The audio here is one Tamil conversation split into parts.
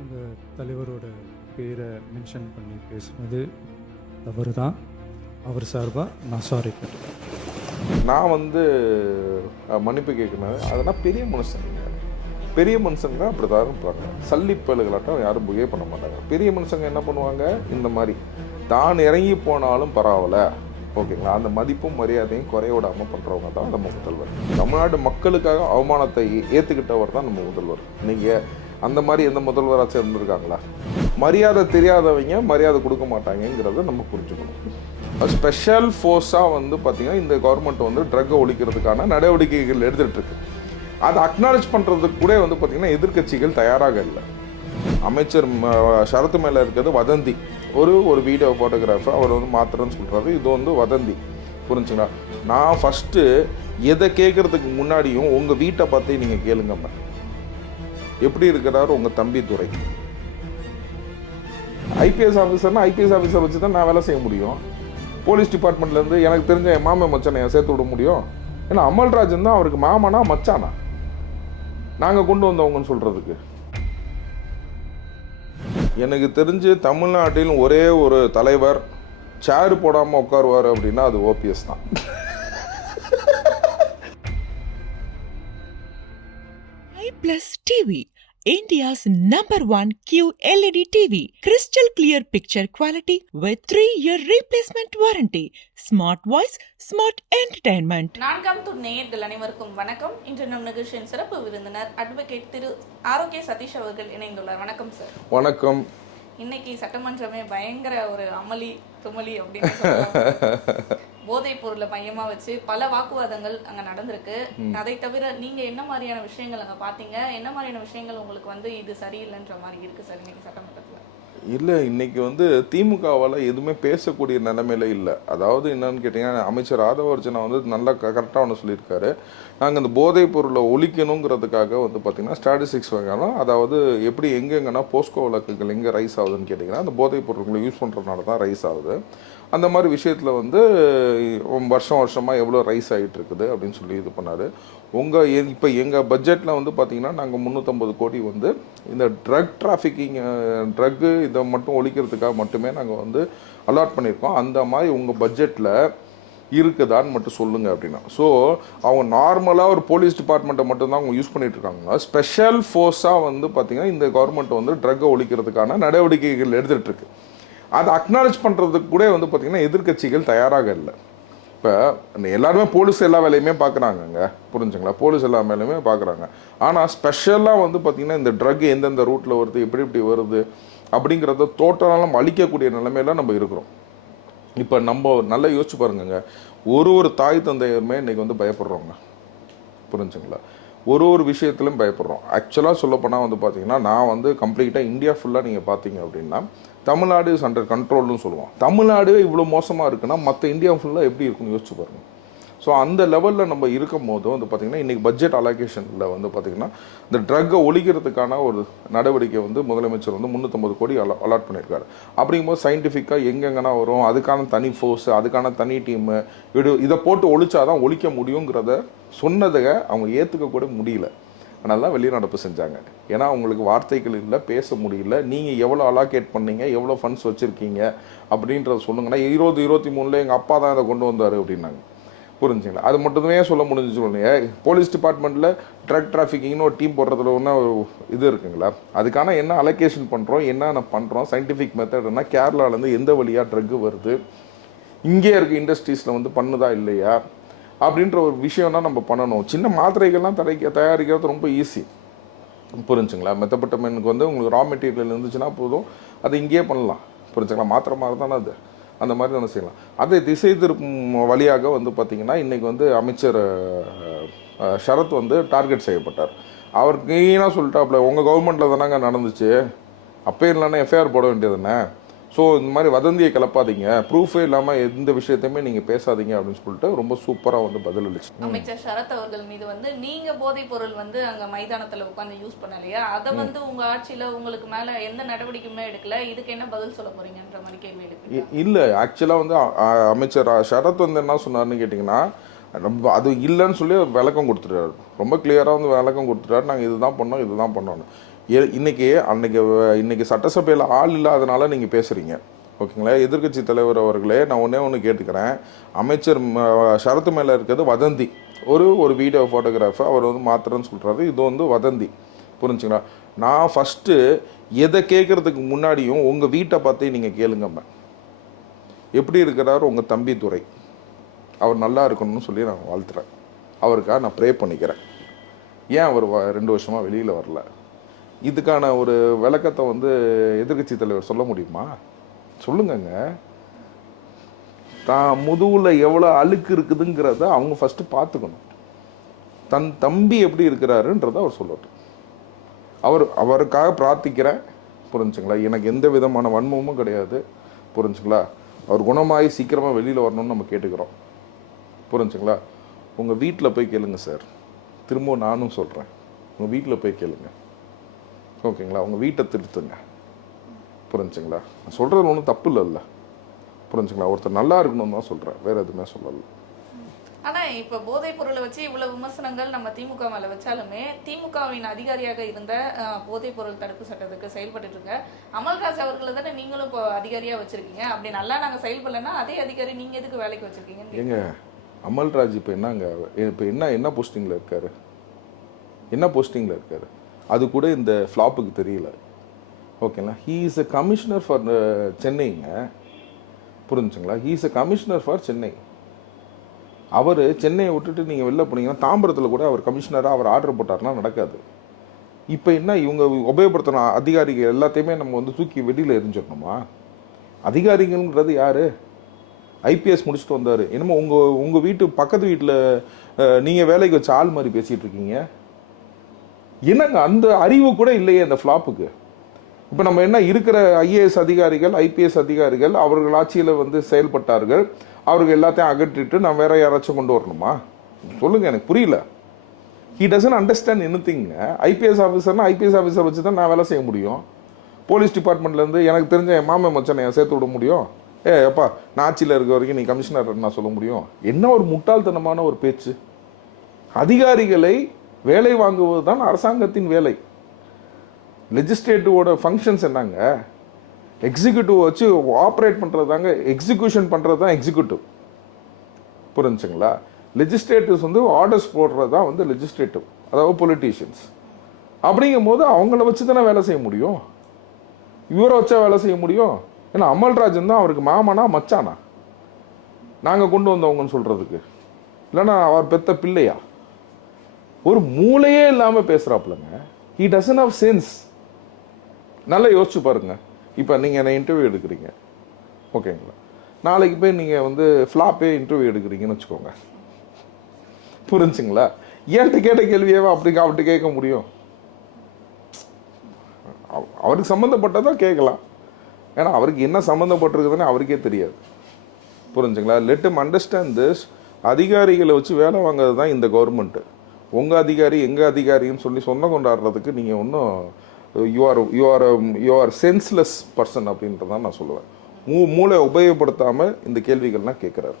உங்கள் தலைவரோட பேரை மென்ஷன் பண்ணி பேசுனது தவறு தான். அவர் சார்பாக நான் சாரி கேட்டேன். நான் மன்னிப்பு கேட்கணும். அதெல்லாம் பெரிய மனுஷங்க. பெரிய மனுஷங்க அப்படி தான் இருப்பாங்க. சல்லிப்பலுகளாட்டம் யாரும் பிஹேவ் பண்ண மாட்டாங்க. பெரிய மனுஷங்க என்ன பண்ணுவாங்க, இந்த மாதிரி தான் இறங்கி போனாலும் பரவாயில்ல, ஓகேங்களா, அந்த மதிப்பும் மரியாதையும் குறைய விடாமல் பண்ணுறவங்க தான் நம்ம முதல்வர். தமிழ்நாடு மக்களுக்காக அவமானத்தை ஏற்றுக்கிட்டவர் தான் நம்ம முதல்வர். நீங்கள் அந்த மாதிரி எந்த முதல்வராச்சும் இருந்திருக்காங்களா? மரியாதை தெரியாதவங்க மரியாதை கொடுக்க மாட்டாங்கங்கிறத நம்ம புரிஞ்சுக்கணும். ஸ்பெஷல் ஃபோர்ஸாக பார்த்திங்கன்னா இந்த கவர்மெண்ட் ட்ரக்கை ஒழிக்கிறதுக்கான நடவடிக்கைகள் எடுத்துகிட்ருக்கு. அதை அக்னாலேஜ் பண்ணுறதுக்கு கூட பார்த்திங்கன்னா எதிர்க்கட்சிகள் தயாராக இல்லை. அமைச்சர் ஷரத்து மேலே இருக்கிறது வதந்தி. ஒரு வீடியோ ஃபோட்டோகிராஃபர் அவர் மாத்திரன்னு சொல்கிறாரு. இது வதந்தி, புரிஞ்சுங்களா? நான் ஃபஸ்ட்டு எதை கேட்குறதுக்கு முன்னாடியும் உங்கள் வீட்டை பார்த்து நீங்கள் கேளுங்கம்மா, எப்படி இருக்கிறாரு உங்கள் தம்பி துரை. ஐபிஎஸ் ஆஃபீஸர்னா ஐபிஎஸ் ஆஃபீஸர் வச்சு தான் நான் வேலை செய்ய முடியும். போலீஸ் டிபார்ட்மெண்ட்லேருந்து எனக்கு தெரிஞ்ச என் மாமன் மச்சானை சேர்த்து விட முடியும். ஏன்னா அமல்ராஜன் தான் அவருக்கு மாமனா மச்சானா நாங்கள் கொண்டு வந்தவங்கன்னு சொல்கிறதுக்கு. எனக்கு தெரிஞ்சு தமிழ்நாட்டில் ஒரே ஒரு தலைவர் சேரு போடாமல் உட்காருவார் அப்படின்னா அது ஓபிஎஸ் தான். iPlus TV, India's #1 QLED TV. Crystal clear picture quality with 3-year replacement warranty. Smart voice, smart entertainment. நான்காம் துணை நேயர்கள் அனைவருக்கும் வணக்கம். இன்று நம் நிகழ்ச்சியின் சிறப்பு விருந்தினர் அட்வொகேட் திரு ஆரோக்கிய சதீஷ் அவர்கள் இணைந்துள்ளார். வணக்கம் சார். வணக்கம். இன்னைக்கு சட்டமன்றமே பயங்கர ஒரு அமளி துமளி அப்படின்னு போதைப் பொருளை மையமா வச்சு பல வாக்குவாதங்கள் அங்க நடந்திருக்கு. அதை தவிர நீங்க என்ன மாதிரியான விஷயங்கள் அங்க பாத்தீங்க, என்ன மாதிரியான விஷயங்கள் உங்களுக்கு இது சரியில்லைன்ற மாதிரி இருக்கு சார் இன்னைக்கு சட்டமன்றத்துல? இல்லை, இன்றைக்கி திமுகவால் எதுவுமே பேசக்கூடிய நிலைமையில இல்லை. அதாவது என்னன்னு கேட்டிங்கன்னா, அமைச்சர் ஆதவர்ஜனா நல்லா கரெக்டாக ஒன்று சொல்லியிருக்காரு. நாங்கள் இந்த போதைப் பொருளை ஒழிக்கணுங்கிறதுக்காக பார்த்திங்கன்னா ஸ்டாட்டிஸ்டிக்ஸ் வைக்கணும். அதாவது எப்படி எங்கெங்கன்னா போஸ்கோ வழக்குகள் எங்கே ரைஸ் ஆகுதுன்னு கேட்டிங்கன்னா, அந்த போதைப் பொருட்களை யூஸ் பண்ணுறதுனால தான் ரைஸ் ஆகுது. அந்த மாதிரி விஷயத்தில் வருஷமாக எவ்வளோ ரைஸ் ஆகிட்டு இருக்குது அப்படின்னு சொல்லி இது பண்ணார். இப்போ எங்கள் பட்ஜெட்டில் பார்த்திங்கன்னா நாங்கள் 350 கோடி இந்த ட்ரக் டிராஃபிக்கிங், ட்ரக்கு இதை மட்டும் ஒழிக்கிறதுக்காக மட்டுமே நாங்கள் அலாட் பண்ணியிருக்கோம். அந்த மாதிரி உங்கள் பட்ஜெட்டில் இருக்குதான்னு மட்டும் சொல்லுங்கள் அப்படின்னா. ஸோ அவங்க நார்மலாக ஒரு போலீஸ் டிபார்ட்மெண்ட்டை மட்டும்தான் அவங்க யூஸ் பண்ணிகிட்ருக்காங்கன்னா, ஸ்பெஷல் ஃபோர்ஸாக பார்த்திங்கன்னா இந்த கவர்மெண்ட் ட்ரக்கை ஒழிக்கிறதுக்கான நடவடிக்கைகள் எடுத்துகிட்ருக்கு. அதை அக்னாலேஜ் பண்ணுறதுக்கு கூட பார்த்திங்கன்னா எதிர்க்கட்சிகள் தயாராக இல்லை. இப்போ எல்லாருமே போலீஸ் எல்லா வேலையுமே பார்க்குறாங்கங்க, புரிஞ்சுங்களா? போலீஸ் எல்லா வேலையுமே பார்க்குறாங்க. ஆனால் ஸ்பெஷலாக பார்த்திங்கன்னா இந்த ட்ரக் எந்தெந்த ரூட்டில் வருது, எப்படி வருது அப்படிங்கிறத டோட்டலாக நம்ம அழிக்கக்கூடிய நிலைமையில நம்ம இருக்கிறோம். இப்போ நம்ம நல்லா யோசிச்சு பாருங்கங்க, ஒரு தாய் தந்தையருமே இன்றைக்கி பயப்படுறோங்க, புரிஞ்சுங்களா? ஒரு விஷயத்துலையும் பயப்படுறோம். ஆக்சுவலாக சொல்லப்போனால் பார்த்திங்கன்னா நான் கம்ப்ளீட்டாக இந்தியா ஃபுல்லாக நீங்கள் பார்த்தீங்க அப்படின்னா தமிழ்நாடு இஸ் அண்டர் கண்ட்ரோல்னு சொல்லுவோம். தமிழ்நாடு இவ்வளோ மோசமாக இருக்குன்னா மற்ற இந்தியா ஃபுல்லாக எப்படி இருக்குன்னு யோசிச்சு பாருங்கள். ஸோ அந்த லெவலில் நம்ம இருக்கும் போது பார்த்திங்கன்னா இன்றைக்கி பட்ஜெட் அலோகேஷனில் பார்த்திங்கன்னா இந்த ட்ரக்கை ஒழிக்கிறதுக்கான ஒரு நடவடிக்கை முதலமைச்சர் 350 கோடி அலாட் பண்ணியிருக்காரு. அப்படிங்கும்போது சயின்டிஃபிக்காக எங்கெங்கன்னா வரும், அதுக்கான தனி ஃபோர்ஸ், அதுக்கான தனி டீமு, இதை போட்டு ஒழிச்சாதான் ஒழிக்க முடியுங்கிறத சொன்னதை அவங்க ஏற்றுக்க கூட முடியல. அதனால தான் வெளிநடப்பு செஞ்சாங்க. ஏன்னா அவங்களுக்கு வார்த்தைகள் இல்லை, பேச முடியல. நீங்கள் எவ்வளோ அலாகேட் பண்ணீங்க, எவ்வளோ ஃபண்ட்ஸ் வச்சுருக்கீங்க அப்படின்றத சொல்லுங்கன்னா, 2023 எங்கள் அப்பா தான் இதை கொண்டு வந்தார் அப்படின்னாங்க, புரிஞ்சுங்களா? அது மட்டுமே சொல்ல முடிஞ்சிச்சு. சொல்லுங்க, போலீஸ் டிபார்ட்மெண்ட்டில் ட்ரக் டிராஃபிக்கிங்னு ஒரு டீம் போடுறதுல ஒன்று இது இருக்குங்களா? அதுக்கான என்ன அலோகேஷன் பண்ணுறோம், என்னென்ன பண்ணுறோம், சயின்டிஃபிக் மெத்தட்னா கேரளாவிலேருந்து எந்த வழியாக ட்ரக்கு வருது, இங்கே இருக்க இண்டஸ்ட்ரீஸில் பண்ணுதா இல்லையா அப்படின்ற ஒரு விஷயம்னா நம்ம பண்ணணும். சின்ன மாத்திரைகள்லாம் தயாரிக்கிறது ரொம்ப ஈஸி, புரிஞ்சுங்களா? மெத்தப்பட்டமெனுக்கு உங்களுக்கு ரா மெட்டீரியல் இருந்துச்சுன்னா போதும், அது இங்கேயே பண்ணலாம், புரிஞ்சுங்களா? மாத்திரை மாதிரி தானே அது, அந்த மாதிரி தானே செய்யலாம். அதை திசை திருப்பும் வழியாக பார்த்திங்கன்னா இன்றைக்கி அமைச்சர் ஷரத் டார்கெட் செய்யப்பட்டார். அவர் க்ளீனாக சொல்லிட்டாப்புல, உங்கள் கவர்மெண்ட்டில் தானங்க நடந்துச்சு, அப்போ இல்லைன்னா எஃப்ஐஆர் போட வேண்டியது தானே. ஸோ இந்த மாதிரி வதந்தியை கிளப்பாதீங்க, ப்ரூஃபே இல்லாமல் எந்த விஷயத்தையுமே நீங்கள் பேசாதீங்க அப்படின்னு சொல்லிட்டு ரொம்ப சூப்பராக பதிலளிச்சு. அமைச்சர் ஷரத் அவர்கள் மீது நீங்கள் போதைப் பொருள் அங்கே மைதானத்தில் உட்காந்து யூஸ் பண்ணலையா, அதை உங்கள் ஆட்சியில் உங்களுக்கு மேலே எந்த நடவடிக்கையுமே எடுக்கல, இதுக்கு என்ன பதில் சொல்ல போறீங்கன்ற மாதிரி கேள்வி எடுக்கு. இல்லை, ஆக்சுவலாக அமைச்சர் ஷரத் என்ன சொன்னார்னு கேட்டிங்கன்னா, நம்ம அது இல்லைன்னு சொல்லி விளக்கம் கொடுத்துட்டாரு, ரொம்ப கிளியராக வந்து விளக்கம் கொடுத்துட்டாரு. நாங்கள் இதுதான் பண்ணோம், இதுதான் பண்ணோன்னு. இன்னைக்கு சட்டசபையில் ஆள் இல்லாதனால நீங்கள் பேசுகிறீங்க, ஓகேங்களா? எதிர்க்கட்சி தலைவர் அவர்களே, நான் ஒன்று கேட்டுக்கிறேன். அமைச்சர் சரத்து மேலே இருக்கிறது வதந்தி. ஒரு வீடியோ ஃபோட்டோகிராஃபை அவர் வந்து மாத்திரன்னு சொல்கிறாரு, இது வந்து வதந்தி, புரிஞ்சுங்களா? நான் ஃபஸ்ட்டு எதை கேட்குறதுக்கு முன்னாடியும் உங்கள் வீட்டை பார்த்தே நீங்கள் கேளுங்கம்மா. எப்படி இருக்கிறார் உங்கள் தம்பி துரை, அவர் நல்லா இருக்கணும்னு சொல்லி நான் வாழ்த்துறேன். அவருக்காக நான் ப்ரே பண்ணிக்கிறேன். ஏன் அவர் 2 வருஷமாக வெளியில் வரல? இதுக்கான ஒரு விளக்கத்தை வந்து எதிர்க்கட்சி தலைவர் சொல்ல முடியுமா? சொல்லுங்கங்க. தான் முதுகில் எவ்வளோ அழுக்கு இருக்குதுங்கிறத அவங்க ஃபஸ்ட்டு பார்த்துக்கணும். தன் தம்பி எப்படி இருக்கிறாருன்றதை அவர் சொல்லட்டும். அவருக்காக பிரார்த்திக்கிறேன், புரிஞ்சுங்களா? எனக்கு எந்த விதமான வன்மமும் கிடையாது, புரிஞ்சுங்களா? அவர் குணமாகி சீக்கிரமாக வெளியில் வரணும்னு நம்ம கேட்டுக்கிறோம், புரிஞ்சுங்களா? உங்கள் வீட்டில் போய் கேளுங்க சார். திரும்ப நானும் சொல்கிறேன், உங்கள் வீட்டில் போய் கேளுங்க, ஓகேங்களா? உங்கள் வீட்டை திருத்துங்க, புரிஞ்சுங்களா? நான் சொல்கிறது ஒன்றும் தப்பு இல்லைல்ல, புரிஞ்சுங்களா? ஒருத்தர் நல்லா இருக்கணும்னு தான் சொல்கிறேன், வேறு எதுவுமே சொல்லலை. ஆனா இப்ப போதைப் பொருளை வச்சு இவ்வளவு விமர்சனங்கள் நம்ம திமுக மேல வச்சாலுமே, திமுகவின் அதிகாரியாக இருந்த போதைப் பொருள் தடுப்பு சட்டத்துக்கு செயல்பட்டு இருக்க அமல்ராஜ் அவர்களை தானே நீங்களும் இப்போ அதிகாரியா வச்சிருக்கீங்க. அப்படி நல்லா நாங்க செயல்படலன்னா அதே அதிகாரி நீங்க எதுக்கு வேலைக்கு வச்சிருக்கீங்க? ஏங்க அமல்ராஜ் இப்போ என்னங்க, இப்போ என்ன போஸ்டிங்கில் இருக்காரு? என்ன போஸ்டிங்கில் இருக்காரு? அது கூட இந்த ஃப்ளாப்புக்கு தெரியல, ஓகேங்களா? He is a commissioner for சென்னைங்க, புரிஞ்சுங்களா? He is a commissioner for Chennai. அவர் சென்னையை விட்டுட்டு நீங்கள் வெளில போனீங்கன்னா தாம்பரத்தில் கூட அவர் கமிஷனராக அவர் ஆர்டர் போட்டார்னா நடக்காது. இப்போ என்ன இவங்க உபயோகப்படுத்தின அதிகாரிகள் எல்லாத்தையுமே நம்ம வந்து தூக்கி வெளியில் எரிஞ்சிடணுமா? அதிகாரிகள்ன்றது யார்? ஐபிஎஸ் முடிச்சுட்டு வந்தார். என்னமோ உங்கள் வீட்டு பக்கத்து வீட்டில் நீங்கள் வேலைக்கு வச்ச ஆள் மாதிரி பேசிகிட்டு இருக்கீங்க. என்னங்க அந்த அறிவு கூட இல்லையே அந்த ஃப்ளாப்புக்கு. இப்போ நம்ம என்ன இருக்கிற ஐஏஎஸ் அதிகாரிகள், ஐபிஎஸ் அதிகாரிகள் அவர்கள் ஆட்சியில் வந்து செயல்பட்டார்கள், அவர்கள் எல்லாத்தையும் அகற்றிட்டு நான் வேற யாராச்சும் கொண்டு வரணுமா? சொல்லுங்க, எனக்கு புரியல. He doesn't understand anything. IPS ஆஃபீஸர்னா ஐபிஎஸ் ஆஃபீஸர் வச்சு தான் நான் வேலை செய்ய முடியும். போலீஸ் டிபார்ட்மெண்ட்லேருந்து எனக்கு தெரிஞ்ச என் மாமே மச்சானை சேர்த்து விட முடியும். எப்பா நான் ஆட்சியில் இருக்க வரைக்கும் நீ கமிஷனர் நான் சொல்ல முடியும்? என்ன ஒரு முட்டாள்தனமான ஒரு பேச்சு. அதிகாரிகளை வேலை வாங்குவது தான் அரசாங்கத்தின் வேலை. லெஜிஸ்லேட்டிவோட ஃபங்க்ஷன்ஸ் என்னங்க? எக்ஸிக்யூட்டிவ் வச்சு ஆப்ரேட் பண்ணுறது தாங்க, எக்ஸிக்யூஷன் பண்ணுறது தான் எக்ஸிக்யூட்டிவ், புரிஞ்சுங்களா? லெஜிஸ்லேட்டிவ்ஸ் வந்து ஆர்டர்ஸ் போடுறது தான் வந்து லெஜிஸ்லேட்டிவ், அதாவது பொலிட்டீஷியன்ஸ். அப்படிங்கும் போது அவங்கள வச்சு தானே வேலை செய்ய முடியும், இவரை வச்சா வேலை செய்ய முடியும். ஏன்னா அமல்ராஜன் தான் அவருக்கு மாமனா மச்சானா நாங்கள் கொண்டு வந்தவங்கன்னு சொல்கிறதுக்கு? இல்லைன்னா அவர் பெத்த பிள்ளையா? ஒரு மூளையே இல்லாமல் பேசுகிறாப்புலங்க. He doesn't have sense. நல்லா யோசிச்சு பாருங்க. இப்போ நீங்கள் என்ன இன்டர்வியூ எடுக்கிறீங்க, ஓகேங்களா? நாளைக்கு போய் நீங்கள் வந்து ஃப்ளாப்பே இன்டர்வியூ எடுக்கிறீங்கன்னு வச்சுக்கோங்க, புரிஞ்சுங்களா? ஏன்ட்டு கேட்ட கேள்வியாவே அப்படி கேட்க முடியும்? அவருக்கு சம்மந்தப்பட்டதான் கேட்கலாம். ஏன்னா அவருக்கு என்ன சம்மந்தப்பட்டிருக்குதுன்னு அவருக்கே தெரியாது, புரிஞ்சுங்களா? Let him understand this. அதிகாரிகளை வச்சு வேலை வாங்குறது தான் இந்த கவர்மெண்ட்டு. உங்கள் அதிகாரி எங்கள் அதிகாரின்னு சொல்லி சொன்ன கொண்டாடுறதுக்கு நீங்கள் ஒன்றும் யூ ஆர் சென்ஸ்லெஸ் பர்சன் அப்படின்றதான் நான் சொல்லுவேன். மூளை உபயோகப்படுத்தாமல் இந்த கேள்விகள்லாம் கேட்குறாரு.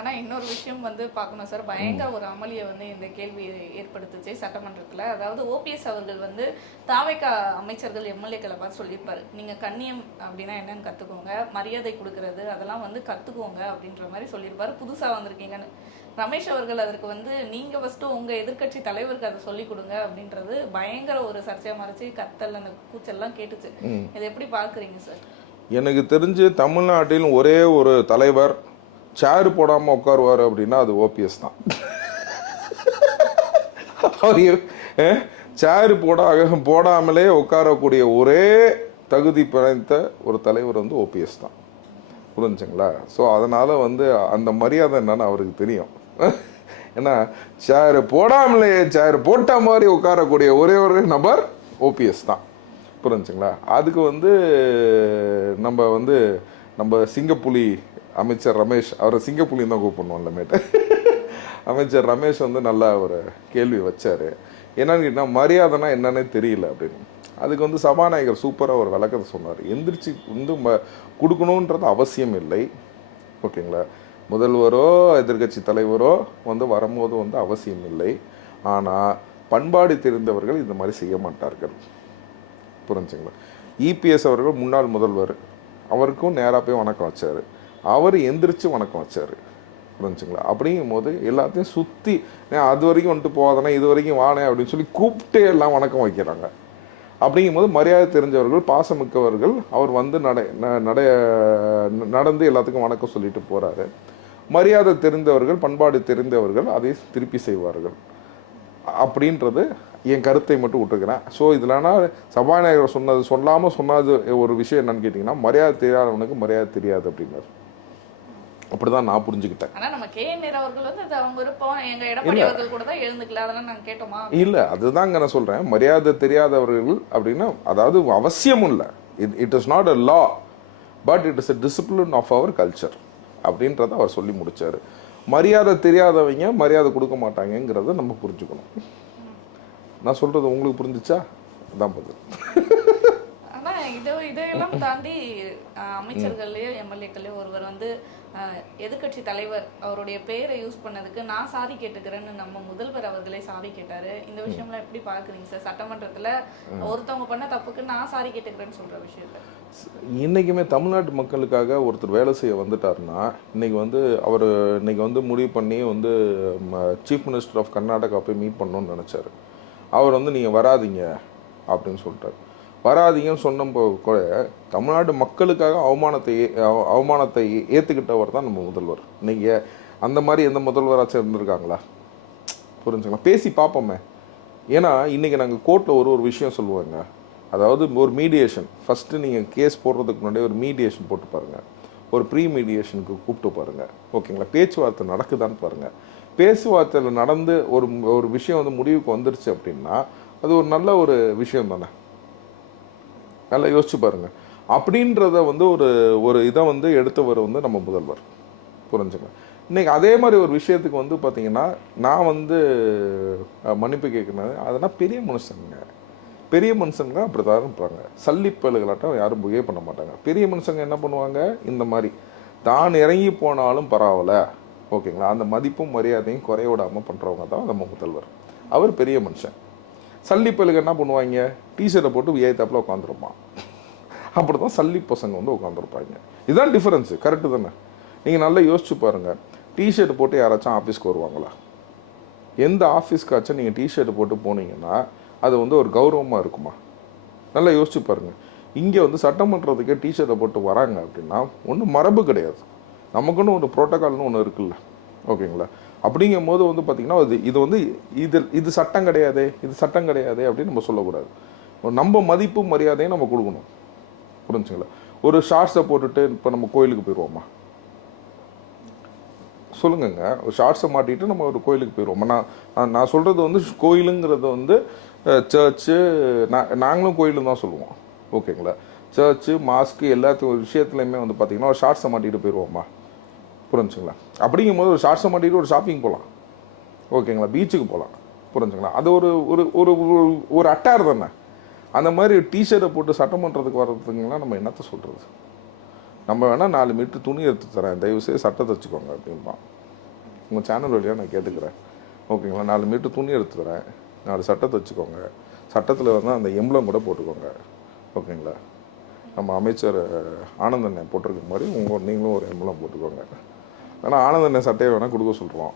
ஆனால் இன்னொரு விஷயம் வந்து பார்க்கணும் சார், பயங்கர ஒரு அமளியை வந்து இந்த கேள்வி ஏற்படுத்துச்சு சட்டமன்றத்தில். அதாவது ஓபிஎஸ் அவர்கள் வந்து தாவேகா அமைச்சர்கள் எம்எல்ஏக்களை பார்த்து சொல்லியிருப்பாரு, நீங்கள் கண்ணியம் அப்படின்னா என்னன்னு கற்றுக்கோங்க, மரியாதை கொடுக்கறது அதெல்லாம் வந்து கற்றுக்கோங்க அப்படின்ற மாதிரி சொல்லியிருப்பாரு. புதுசாக வந்திருக்கீங்கன்னு ரமேஷ் அவர்கள் அதற்கு வந்து நீங்கள் ஃபஸ்ட்டு உங்கள் எதிர்க்கட்சி தலைவருக்கு அதை சொல்லிக் கொடுங்க அப்படின்றது பயங்கர ஒரு சர்ச்சையாக மறைச்சு கத்தல் அந்த கூச்சல்லாம் கேட்டுச்சு. இதை எப்படி பார்க்குறீங்க சார்? எனக்கு தெரிஞ்சு தமிழ்நாட்டில் ஒரே ஒரு தலைவர் சேரு போடாமல் உட்காருவார் அப்படின்னா அது ஓபிஎஸ் தான். சேரு போடாமலே உட்காரக்கூடிய ஒரே தகுதி படைத்த ஒரு தலைவர் வந்து ஓபிஎஸ் தான், புரிஞ்சுங்களா? ஸோ அதனால் வந்து அந்த மரியாதை என்னன்னு அவருக்கு தெரியும். ஏன்னா சேரு போடாமலே சேரு போட்ட மாதிரி உட்காரக்கூடிய ஒரே ஒரு நபர் ஓபிஎஸ் தான், புரிஞ்சுங்களா? அதுக்கு வந்து நம்ம சிங்கப்புலி அமைச்சர் ரமேஷ், அவரை சிங்கப்புலின்னு தான் கூப்பிடணும் இல்லமேட்டு. அமைச்சர் ரமேஷ் வந்து நல்லா ஒரு கேள்வி வச்சார். என்னன்னு கேட்டால் மரியாதைனா என்னன்னே தெரியல அப்படின்னு. அதுக்கு வந்து சபாநாயகர் சூப்பராக ஒரு விளக்கத்தை சொன்னார். எந்திரிச்சு வந்து கொடுக்கணுன்றது அவசியம் இல்லை, ஓகேங்களா? முதல்வரோ எதிர்க்கட்சி தலைவரோ வந்து வரும்போது வந்து அவசியம் இல்லை. ஆனால் பண்பாடு தெரிந்தவர்கள் இந்த மாதிரி செய்ய மாட்டார்கள். புரிஞ்சுங்களா? இபிஎஸ் அவர்கள் முன்னாள் முதல்வர், அவருக்கும் நேராக போய் வணக்கம் வச்சார், அவர் எந்திரிச்சு வணக்கம் வச்சார். புரிஞ்சுங்களா? அப்படிங்கும் போது எல்லாத்தையும் சுற்றி அது வரைக்கும் வந்துட்டு போகாதனா இது வரைக்கும் வானே அப்படின்னு சொல்லி கூப்பிட்டே எல்லாம் வணக்கம் வைக்கிறாங்க. அப்படிங்கும் போது மரியாதை தெரிஞ்சவர்கள், பாசமிக்கவர்கள், அவர் வந்து நடந்து எல்லாத்துக்கும் வணக்கம் சொல்லிட்டு போகிறாரு. மரியாதை தெரிந்தவர்கள், பண்பாடு தெரிந்தவர்கள் அதை திருப்பி செய்வார்கள். அப்படின்றது என் கருத்தை மட்டும் விட்டுருக்கிறேன். ஸோ இதில்னா சபாநாயகர் சொல்லாமல் சொன்னது ஒரு விஷயம் என்னன்னு கேட்டிங்கன்னா, மரியாதை தெரியாதவனுக்கு மரியாதை தெரியாது அப்படின்னாரு. அப்படிதான் நான் புரிஞ்சுக்கிட்டேன். ஆனா நம்ம கேஎன்ஆர் அவர்கள் வந்து அது அவங்க விருப்பம், எங்க எடப்பாடி அவர்கள் கூட தான் எழுந்துக்கல, அதெல்லாம் நாங்க கேட்டோமா? இல்ல, அதுதாங்க நான் சொல்றேன். மரியாதை தெரியாதவர்கள் அப்படின்னா அதாவது அவசியம் இல்லை, it is not a law, but it is a discipline of our culture அப்படின்றத அவர் சொல்லி முடிச்சாரு. மரியாதை தெரியாதவங்க மரியாதை கொடுக்க மாட்டாங்கங்கிறத நம்ம புரிஞ்சுக்கணும். நான் சொல்றது உங்களுக்கு புரிஞ்சுச்சா? அதான் பதில். ஆனா இதையெல்லாம் தாண்டி அமைச்சர்கள்லயோ எம்எல்ஏக்கள்லயோ ஒருவர் வந்து எதிர்கட்சி தலைவர் அவருடைய பேரை யூஸ் பண்ணதுக்கு நான் சாரி கேட்டுக்கிறேன்னு நம்ம முதல்வர் அவர்களே சாரி கேட்டாரு. இந்த விஷயம்லாம் எப்படி பாக்குறீங்க சார்? சட்டமன்றத்துல ஒருத்தவங்க பண்ண தப்புக்கு நான் சாரி கேட்டுக்கிறேன்னு சொல்ற விஷயத்த இன்னைக்குமே தமிழ்நாட்டு மக்களுக்காக ஒருத்தர் வேலை செய்ய வந்துட்டாருன்னா அவர் இன்னைக்கு வந்து முடிவு பண்ணி வந்து சீஃப் மினிஸ்டர் ஆஃப் கர்நாடகா போய் மீட் பண்ணணும்னு நினைச்சாரு. அவர் வந்து நீங்கள் வராதிங்க அப்படின்னு சொல்லிட்டார். வராதிங்கன்னு சொன்னப்போ கூட தமிழ்நாட்டு மக்களுக்காக அவமானத்தை ஏற்றுக்கிட்டவர் தான் நம்ம முதல்வர். இன்னைக்கு அந்த மாதிரி எந்த முதல்வராச்சும் இருந்திருக்காங்களா? புரிஞ்சுக்கலாம், பேசி பார்ப்போமே. ஏன்னா இன்றைக்கி நாங்கள் கோர்ட்டில் ஒரு விஷயம் சொல்லுவாங்க, அதாவது ஒரு மீடியேஷன், ஃபஸ்ட்டு நீங்கள் கேஸ் போடுறதுக்கு முன்னாடி ஒரு மீடியேஷன் போட்டு பாருங்கள், ஒரு ப்ரீ மீடியேஷனுக்கு கூப்பிட்டு பாருங்கள். ஓகேங்களா? பேச்சுவார்த்தை நடக்குதான்னு பாருங்கள். பேச்சுவார்த்தையில் நடந்து ஒரு விஷயம் வந்து முடிவுக்கு வந்துருச்சு அப்படின்னா அது ஒரு நல்ல ஒரு விஷயம் தானே. நல்லா யோசிச்சு பாருங்க. அப்படின்றத வந்து ஒரு இதை வந்து எடுத்தவர் வந்து நம்ம முதல்வர். புரிஞ்சுங்க. இன்னைக்கு அதே மாதிரி ஒரு விஷயத்துக்கு வந்து பார்த்தீங்கன்னா நான் வந்து மன்னிப்பு கேட்கணும். அதெல்லாம் பெரிய மனுஷங்க அப்படி தான் இருப்பாங்க. சல்லிப்பலுகளாட்டம் யாரும் பிஹேவ் பண்ண மாட்டாங்க. பெரிய மனுஷங்க என்ன பண்ணுவாங்க, இந்த மாதிரி தான் இறங்கி போனாலும் பரவாயில்ல, ஓகேங்களா, அந்த மதிப்பும் மரியாதையும் குறைய விடாமல் பண்ணுறவங்க தான் நம்ம முதல்வர். அவர் பெரிய மனுஷன். சல்லிப்பலுக்கு என்ன பண்ணுவாங்க, டிஷர்ட்டை போட்டு ஏத்தாப்பில் உட்காந்துருப்பான். அப்படி தான் சல்லி பசங்க வந்து உட்காந்துருப்பாங்க. இதுதான் டிஃபரன்ஸு. கரெக்டு தானே? நீங்கள் நல்லா யோசிச்சு பாருங்கள். டிஷர்ட் போட்டு யாராச்சும் ஆஃபீஸ்க்கு வருவாங்களா? எந்த ஆஃபீஸ்க்காச்சும் நீங்கள் டிஷர்ட் போட்டு போனீங்கன்னா அது வந்து ஒரு கௌரவமாக இருக்குமா? நல்லா யோசிச்சு பாருங்கள். இங்கே வந்து சட்டமன்றத்துக்கே டிஷர்ட்டை போட்டு வராங்க அப்படின்னா ஒன்றும் மரபு கிடையாது. நமக்குன்னு ஒரு ப்ரோட்டோக்கால்னு ஒன்று இருக்குல்ல, ஓகேங்களா? அப்படிங்கும் போது வந்து பார்த்திங்கன்னா இது சட்டம் கிடையாது, இது சட்டம் கிடையாது அப்படின்னு நம்ம சொல்லக்கூடாது. நம்ம மதிப்பு மரியாதையும் நம்ம கொடுக்கணும். புரிஞ்சுங்களா? ஒரு ஷார்ட்ஸை போட்டுட்டு இப்போ நம்ம கோயிலுக்கு போயிடுவோமா? சொல்லுங்கங்க. ஒரு ஷார்ட்ஸை மாட்டிட்டு நம்ம ஒரு கோயிலுக்கு போயிடுவோமா? நான் சொல்கிறது வந்து கோயிலுங்கிறது வந்து சர்ச்சு, நாங்களும் கோயிலுன்னு தான் சொல்லுவோம், ஓகேங்களா? சர்ச்சு, மாஸ்க்கு, எல்லாத்துக்கும் ஒரு விஷயத்துலையுமே வந்து பார்த்திங்கன்னா ஒரு ஷார்ட்ஸை மாட்டிட்டு போயிடுவோமா? புரிஞ்சுங்களா? அப்படிங்கும் போது ஒரு ஷார்ட்ஸை மாட்டிட்டு ஒரு ஷாப்பிங் போகலாம், ஓகேங்களா, பீச்சுக்கு போகலாம், புரிஞ்சுங்களா? அது ஒரு ஒரு ஒரு அட்டார் தானே. அந்த மாதிரி டிஷர்ட்டை போட்டு சட்டமன்றத்துக்கு வர்றதுக்குலாம் நம்ம என்னத்தை சொல்கிறது? நம்ம வேணால் 4 மீட்டர் துணி எடுத்து தரேன், தயவுசெய்து சட்டத்தை வச்சுக்கோங்க அப்படின்பான். உங்கள் சேனல் வழியாக நான் கேட்டுக்கிறேன், ஓகேங்களா? 4 மீட்டர் துணி எடுத்து தரேன், 4 சட்டத்தை வச்சுக்கோங்க, சட்டத்தில் வந்து அந்த எம்பளம் கூட போட்டுக்கோங்க, ஓகேங்களா? நம்ம அமைச்சர் ஆனந்தண்ணன் போட்டிருக்க மாதிரி நீங்களும் ஒரு எம்பளம் போட்டுக்கோங்க. ஆனால் ஆனந்தண்ணன் சட்டையை வேணால் கொடுக்க சொல்கிறோம்,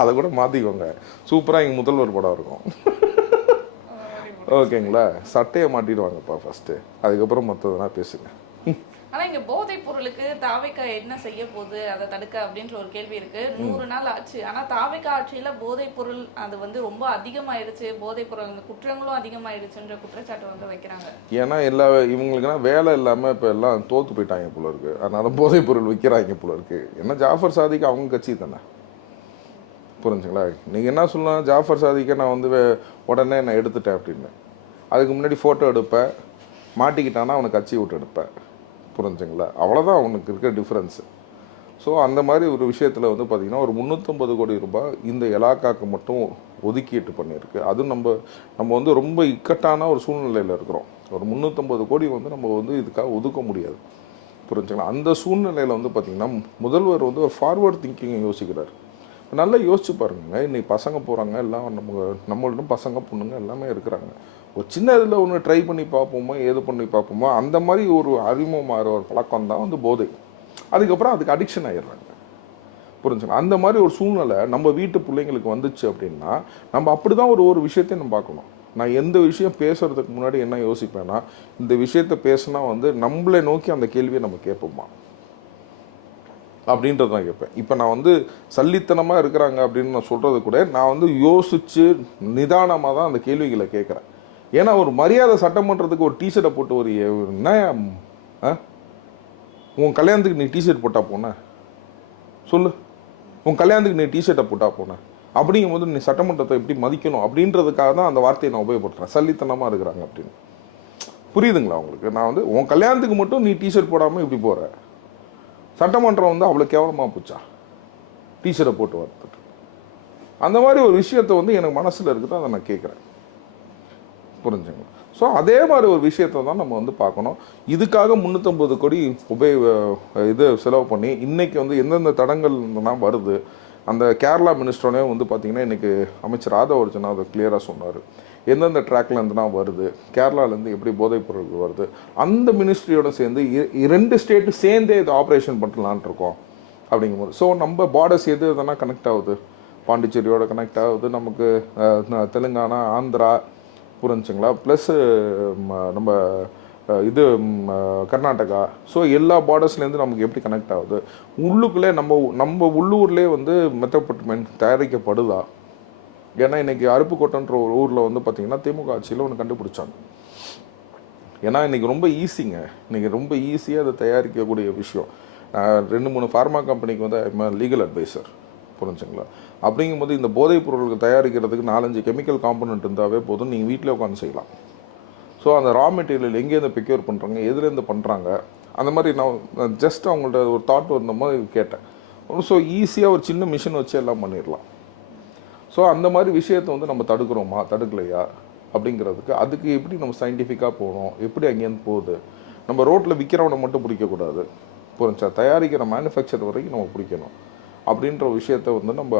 அதை கூட மாற்றிக்கோங்க. சூப்பராக எங்கள் முதல்வர் படம் இருக்கும், ஓகேங்களா? சட்டையை மாட்டிடுவாங்கப்பா ஃபஸ்ட்டு, அதுக்கப்புறம் மற்றதுனா பேசுங்க. ஆனால் இங்கே போதைப் பொருளுக்கு தாவேக்கா என்ன செய்ய போகுது அதை தடுக்க அப்படின்ற ஒரு கேள்வி இருக்கு. 100 நாள் ஆச்சு, ஆனால் தாவேக்கா ஆட்சியில் போதைப் பொருள் அது வந்து ரொம்ப அதிகமாயிடுச்சு, போதைப் பொருள் அந்த குற்றங்களும் அதிகமாயிடுச்சுன்ற குற்றச்சாட்டு வந்து வைக்கிறாங்க. ஏன்னா இவங்களுக்குன்னா வேலை இல்லாமல் இப்போ எல்லாம் தோற்று போயிட்டாங்க போல இருக்கு, அதனால போதைப் பொருள் விற்கிறாங்க போல இருக்கு. ஏன்னா ஜாஃபர் சாதிக்கு அவங்க கட்சி தானே, புரிஞ்சுங்களா? நீங்கள் என்ன சொல்லலாம், ஜாஃபர் சாதிக்கை நான் வந்து உடனே நான் எடுத்துட்டேன் அப்படின்னு. அதுக்கு முன்னாடி ஃபோட்டோ எடுப்பேன், மாட்டிக்கிட்டானா அவனை கட்சி விட்டு எடுப்பேன், புரிஞ்சுங்களா? அவ்வளோதான் அவனுக்கு இருக்க டிஃப்ரென்ஸு. ஸோ அந்த மாதிரி ஒரு விஷயத்தில் வந்து பார்த்திங்கன்னா ஒரு 350 கோடி ரூபாய் இந்த இலாக்காவுக்கு மட்டும் ஒதுக்கீட்டு பண்ணியிருக்கு. அதுவும் நம்ம வந்து ரொம்ப இக்கட்டான ஒரு சூழ்நிலையில் இருக்கிறோம். ஒரு 350 கோடி வந்து நம்ம வந்து இதுக்காக ஒதுக்க முடியாது. புரிஞ்சுங்களா? அந்த சூழ்நிலையில் வந்து பார்த்திங்கன்னா முதல்வர் வந்து ஒரு ஃபார்வர்ட் திங்கிங்கை யோசிக்கிறார். நல்லா யோசிச்சு பாருங்க, இன்னைக்கு பசங்க போகிறாங்க, எல்லாம் நம்மள்டும் பசங்க பொண்ணுங்க எல்லாமே இருக்கிறாங்க. ஒரு சின்ன இதில் ஒன்று ட்ரை பண்ணி பார்ப்போமோ, ஏது பண்ணி பார்ப்போமோ, அந்த மாதிரி ஒரு அறிமுகமாகிற ஒரு பழக்கம் தான் வந்து போதை. அதுக்கப்புறம் அதுக்கு அடிக்ஷன் ஆகிடுறாங்க. புரிஞ்சுங்க? அந்த மாதிரி ஒரு சூழ்நிலை நம்ம வீட்டு பிள்ளைங்களுக்கு வந்துச்சு அப்படின்னா நம்ம அப்படி தான் ஒரு விஷயத்தையும் நம்ம பார்க்கணும். நான் எந்த விஷயம் பேசுகிறதுக்கு முன்னாடி என்ன யோசிப்பேன்னா, இந்த விஷயத்தை பேசுனா வந்து நம்மளை நோக்கி அந்த கேள்வியை நம்ம கேட்போமா அப்படின்றது தான் கேட்பேன். இப்போ நான் வந்து சல்லித்தனமாக இருக்கிறாங்க அப்படின்னு நான் சொல்கிறது கூட நான் வந்து யோசித்து நிதானமாக தான் அந்த கேள்விகளை கேட்குறேன். ஏன்னா ஒரு மரியாதை சட்டமன்றத்துக்கு ஒரு டிஷர்ட்டை போட்டு ஒரு என்ன உன் கல்யாணத்துக்கு நீ டிஷர்ட் போட்டால் போன சொல்லு, உன் கல்யாணத்துக்கு நீ டிஷர்ட்டை போட்டால் போன அப்படிங்கும்போது நீ சட்டமன்றத்தை எப்படி மதிக்கணும் அப்படின்றதுக்காக தான் அந்த வார்த்தையை நான் உபயோகப்படுத்துகிறேன். சல்லித்தனமாக இருக்கிறாங்க அப்படின்னு. புரியுதுங்களா உங்களுக்கு? நான் வந்து உன் கல்யாணத்துக்கு மட்டும் நீ டிஷர்ட் போடாமல் இப்படி போகிற, சட்டமன்றம் வந்து அவ்வளோ கேவலமாக போச்சா டிஷர்ட்டை போட்டு வரத்துக்கு? அந்த மாதிரி ஒரு விஷயத்தை வந்து எனக்கு மனசில் இருக்குது, அதை நான் கேட்குறேன். புரிஞ்சுங்க? ஸோ அதே மாதிரி ஒரு விஷயத்தை தான் நம்ம வந்து பார்க்கணும். இதுக்காக 350 கோடி இது செலவு பண்ணி இன்றைக்கி வந்து எந்தெந்த தடங்கள்லாம் வருது. அந்த கேரளா மினிஸ்டரோனே வந்து பார்த்திங்கன்னா இன்றைக்கி அமைச்சர் ஆதவர்ஜனா அதை கிளியராக சொன்னார். எந்தெந்த ட்ராக்லேருந்துனா வருது, கேரளாலேருந்து எப்படி போதைப் பொருட்கள் வருது, அந்த மினிஸ்ட்ரியோட சேர்ந்து 2 ஸ்டேட்டு சேர்ந்தே இது ஆப்ரேஷன் பண்ணலான் இருக்கோம் அப்படிங்கும்போது. ஸோ நம்ம பார்டர்ஸ் எது எதனா கனெக்ட் ஆகுது, பாண்டிச்சேரியோட கனெக்ட் ஆகுது, நமக்கு தெலுங்கானா, ஆந்திரா, புரிஞ்சுங்களா, ப்ளஸ்ஸு நம்ம இது கர்நாடகா. ஸோ எல்லா பார்டர்ஸ்லேருந்து நமக்கு எப்படி கனெக்ட் ஆகுது, உள்ளுக்குள்ளே நம்ம உள்ளூர்லேயே வந்து மெத்தப்பட்மெண்ட் தயாரிக்கப்படுதா? ஏன்னா இன்றைக்கி அருப்புக்கோட்டைன்ற ஒரு ஊரில் வந்து பார்த்திங்கன்னா திமுக ஆட்சியில் ஒன்று கண்டுபிடிச்சாங்க. ஏன்னா இன்றைக்கி ரொம்ப ஈஸிங்க, இன்றைக்கி ரொம்ப ஈஸியாக அதை தயாரிக்கக்கூடிய விஷயம். 2-3 ஃபார்மா கம்பெனிக்கு வந்து லீகல் அட்வைசர், புரிஞ்சுங்களா? அப்படிங்கும்போது இந்த போதைப் பொருட்கள் தயாரிக்கிறதுக்கு 4-5 கெமிக்கல் காம்பனண்ட் இருந்தாவே போதும், நீங்கள் வீட்டில் உட்காந்து செய்யலாம். ஸோ அந்த ரா மெட்டீரியல் எங்கேருந்து ப்ரிக்யூர் பண்ணுறாங்க, எதுலேருந்து பண்ணுறாங்க, அந்த மாதிரி நான் ஜஸ்ட் அவங்கள்ட்ட ஒரு தாட் வந்த மாதிரி கேட்டேன். ஸோ ஈஸியாக ஒரு சின்ன மிஷின் வச்சு எல்லாம் பண்ணிடலாம். ஸோ அந்த மாதிரி விஷயத்தை வந்து நம்ம தடுக்கிறோமா தடுக்கலையா அப்படிங்கிறதுக்கு அதுக்கு எப்படி நம்ம சயின்டிஃபிக்காக போகணும், எப்படி அங்கேருந்து போகுது. நம்ம ரோட்டில் விற்கிறவனை மட்டும் பிடிக்கக்கூடாது, புரிஞ்சா, தயாரிக்கிற மேனுஃபேக்சர் வரைக்கும் நம்ம பிடிக்கணும். அப்படின்ற விஷயத்தை வந்து நம்ம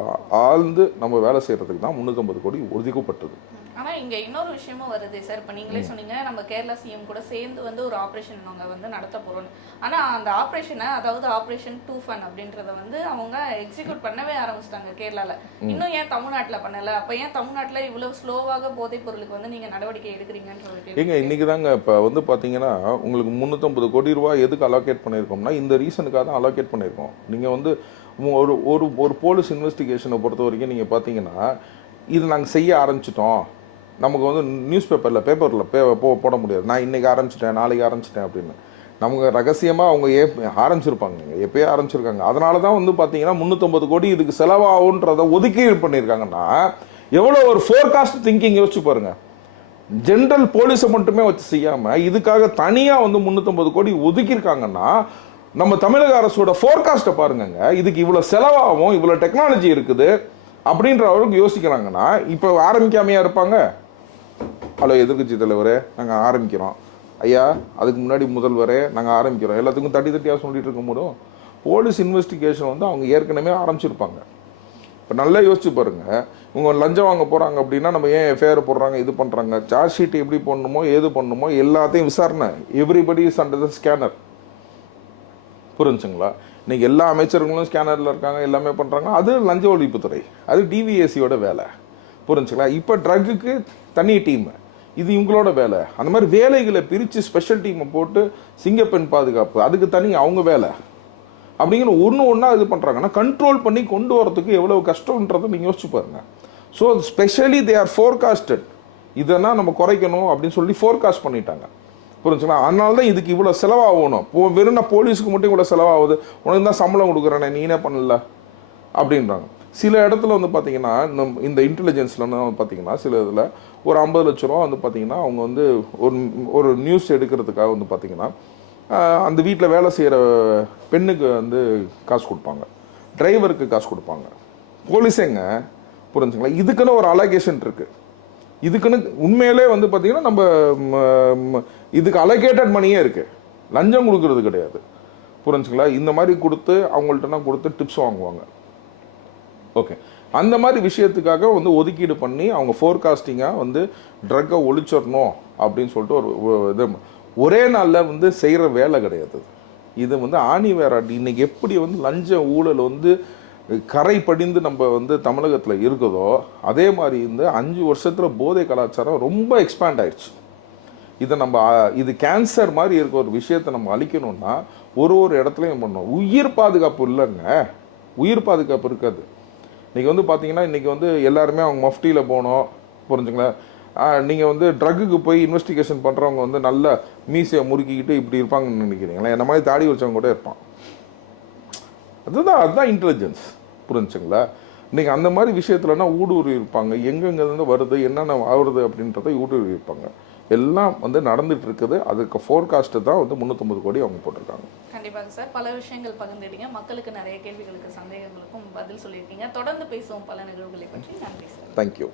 ஆழ்ந்து நம்ம வேலை செய்கிறதுக்கு தான் 350 கோடி ஒதுக்கப்பட்டது. ஆனால் இங்கே இன்னொரு விஷயமும் வருது சார். இப்போ நீங்களே சொன்னீங்க நம்ம கேரளா சிஎம் கூட சேர்ந்து வந்து ஒரு ஆப்ரேஷன் நாங்கள் வந்து நடத்த போகிறோம். ஆனால் அந்த ஆப்ரேஷனை, அதாவது ஆப்ரேஷன் 2 Fun அப்படின்றத வந்து அவங்க எக்ஸிக்யூட் பண்ணவே ஆரம்பிச்சிட்டாங்க கேரளாவில். இன்னும் ஏன் தமிழ்நாட்டில் பண்ணலை? அப்போ ஏன் தமிழ்நாட்டில் இவ்வளோ ஸ்லோவாக போதைப் பொருளுக்கு வந்து நீங்கள் நடவடிக்கை எடுக்கிறீங்கன்னு சொல்லிட்டு ஏங்க இன்றைக்கி தாங்க இப்போ வந்து பார்த்தீங்கன்னா உங்களுக்கு 350 கோடி ரூபா எதுக்கு அலோகேட் பண்ணியிருக்கோம்னா இந்த ரீசனுக்காக தான் அலோகேட் பண்ணியிருக்கோம். நீங்கள் வந்து ஒரு போலீஸ் இன்வெஸ்டிகேஷனை பொறுத்த வரைக்கும் நீங்கள் பார்த்தீங்கன்னா இது நாங்கள் செய்ய ஆரம்பிச்சிட்டோம், நமக்கு வந்து பேப்பரில் போட முடியாது, நான் இன்றைக்கி ஆரம்பிச்சிட்டேன் நாளைக்கு ஆரம்பிச்சிட்டேன் அப்படின்னு. நமக்கு ரகசியமாக அவங்க ஆரம்பிச்சிருப்பாங்க, எப்போயே ஆரம்பிச்சிருக்காங்க. அதனால தான் வந்து பார்த்தீங்கன்னா 350 கோடி இதுக்கு செலவாகுன்றதை ஒதுக்கீடு பண்ணியிருக்காங்கன்னா எவ்வளோ ஒரு ஃபோர்காஸ்ட் திங்கிங் யோசிச்சு பாருங்கள். ஜென்ரல் போலீஸை மட்டுமே வச்சு செய்யாமல் இதுக்காக தனியாக வந்து 350 கோடி ஒதுக்கியிருக்காங்கன்னா நம்ம தமிழக அரசோட ஃபோர்காஸ்ட்டை பாருங்கங்க. இதுக்கு இவ்வளோ செலவாகும், இவ்வளோ டெக்னாலஜி இருக்குது அப்படின்ற அளவுக்கு யோசிக்கிறாங்கன்னா இப்போ ஆரம்பிக்காமையா இருப்பாங்க? ஹலோ எதிர்கட்சி தலைவரே, நாங்கள் ஆரம்பிக்கிறோம், ஐயா அதுக்கு முன்னாடி முதல்வரே நாங்கள் ஆரம்பிக்கிறோம், எல்லாத்துக்கும் தட்டியாக சொல்லிட்டு இருக்க முடியும். போலீஸ் இன்வெஸ்டிகேஷன் வந்து அவங்க ஏற்கனவே ஆரம்பிச்சிருப்பாங்க. இப்போ நல்லா யோசிச்சு பாருங்கள், இவங்க லஞ்சம் வாங்க போகிறாங்க அப்படின்னா நம்ம ஏன் எஃப்ஐஆர் போடுறாங்க, இது பண்ணுறாங்க, சார்ஜ் ஷீட் எப்படி பண்ணணுமோ ஏது பண்ணணுமோ எல்லாத்தையும் விசாரணை. Everybody is under the scanner, புரிஞ்சுங்களா? இன்றைக்கி எல்லா அமைச்சர்களும் ஸ்கேனரில் இருக்காங்க, எல்லாமே பண்ணுறாங்க. அது லஞ்ச ஒழிப்புத்துறை, அது டிவிஎஸ்சியோட வேலை, புரிஞ்சுங்களா? இப்போ ட்ரக்குக்கு தனி டீம், இது இவங்களோட வேலை. அந்த மாதிரி வேலைகளை பிரித்து ஸ்பெஷல் டீமை போட்டு சிங்கப்பெண் பாதுகாப்பு அதுக்கு தனி அவங்க வேலை அப்படிங்கிற ஒன்றா இது பண்ணுறாங்கன்னா கண்ட்ரோல் பண்ணி கொண்டு வரதுக்கு எவ்வளோ கஷ்டம்ன்றதை நீங்கள் யோசிச்சு பாருங்கள். ஸோ ஸ்பெஷலி தே ஆர் ஃபோர்காஸ்டட், இதெல்லாம் நம்ம குறைக்கணும் அப்படின்னு சொல்லி ஃபோர்காஸ்ட் பண்ணிட்டாங்க, புரிஞ்சுங்களா? அதனால தான் இதுக்கு இவ்வளோ செலவாகணும். வெறும் நான் போலீஸுக்கு மட்டும் இவ்வளோ செலவாகுது, உனக்கு தான் சம்பளம் கொடுக்குறேனே நீனே பண்ணல அப்படின்றாங்க. சில இடத்துல வந்து பார்த்தீங்கன்னா இந்த இன்டெலிஜென்ஸ்லாம் பார்த்தீங்கன்னா சில இதில் ஒரு 50 லட்ச ரூபா வந்து பார்த்தீங்கன்னா அவங்க வந்து ஒரு நியூஸ் எடுக்கிறதுக்காக வந்து பார்த்தீங்கன்னா அந்த வீட்டில் வேலை செய்கிற பெண்ணுக்கு வந்து காசு கொடுப்பாங்க, டிரைவருக்கு காசு கொடுப்பாங்க, போலீஸேங்க, புரிஞ்சுங்களா? இதுக்குன்னு ஒரு அலோகேஷன் இருக்குது. இதுக்குன்னு உண்மையிலே வந்து பார்த்தீங்கன்னா நம்ம இதுக்கு அலோகேட்டட் மணியே இருக்குது, லஞ்சம் கொடுக்கறது கிடையாது. புரிஞ்சுங்களா? இந்த மாதிரி கொடுத்து அவங்கள்ட்டனா கொடுத்து டிப்ஸ் வாங்குவாங்க. ஓகே, அந்த மாதிரி விஷயத்துக்காக வந்து ஒதுக்கீடு பண்ணி அவங்க ஃபோர்காஸ்டிங்காக வந்து ட்ரக்கை ஒழிச்சிடணும் அப்படின்னு சொல்லிட்டு ஒரு இது ஒரே நாளில் வந்து செய்கிற வேலை கிடையாது. இது வந்து ஆணி வேறாட்டி இன்றைக்கி எப்படி வந்து லஞ்ச ஊழல் வந்து கரை படிந்து நம்ம வந்து தமிழகத்தில் இருக்குதோ அதே மாதிரி இந்த 5 வருஷத்தில் போதை கலாச்சாரம் ரொம்ப எக்ஸ்பேண்ட் ஆயிடுச்சு. இதை நம்ம இது கேன்சர் மாதிரி இருக்க ஒரு விஷயத்தை நம்ம அழிக்கணும்னா ஒரு இடத்துலையும் பண்ணணும். உயிர் பாதுகாப்பு இல்லைங்க, உயிர் பாதுகாப்பு இருக்காது. இன்றைக்கி வந்து பார்த்தீங்கன்னா இன்றைக்கி வந்து எல்லாருமே அவங்க மஃப்டியில் போகணும், புரிஞ்சுங்களா? நீங்கள் வந்து ட்ரக்குக்கு போய் இன்வெஸ்டிகேஷன் பண்ணுறவங்க வந்து நல்ல மீசையை முறுக்கிக்கிட்டு இப்படி இருப்பாங்கன்னு நினைக்கிறீங்களா? என்ன மாதிரி தாடி வச்சவங்க கூட இருப்பான். அதுதான் இன்டெலிஜென்ஸ், புரிஞ்சுங்களா? இன்றைக்கி அந்த மாதிரி விஷயத்துலனா ஊடுருவி இருப்பாங்க. எங்கெங்கேருந்து வருது என்னென்ன ஆகுறது அப்படின்றத ஊடுருவி இருப்பாங்க. எல்லாம் வந்து நடந்துட்டு இருக்குது. அதுக்கு ஃபோர்காஸ்ட்டு தான் வந்து 350 கோடி அவங்க போட்டிருக்காங்க. கண்டிப்பாக சார், பல விஷயங்கள் பகிர்ந்துட்டீங்க. மக்களுக்கு நிறைய கேள்விகளுக்கு சந்தேகங்களுக்கும் பதில் சொல்லியிருக்கீங்க. தொடர்ந்து பேசுவோம் பல நிகழ்வுகளை பற்றி. நன்றி சார். தேங்க்யூ.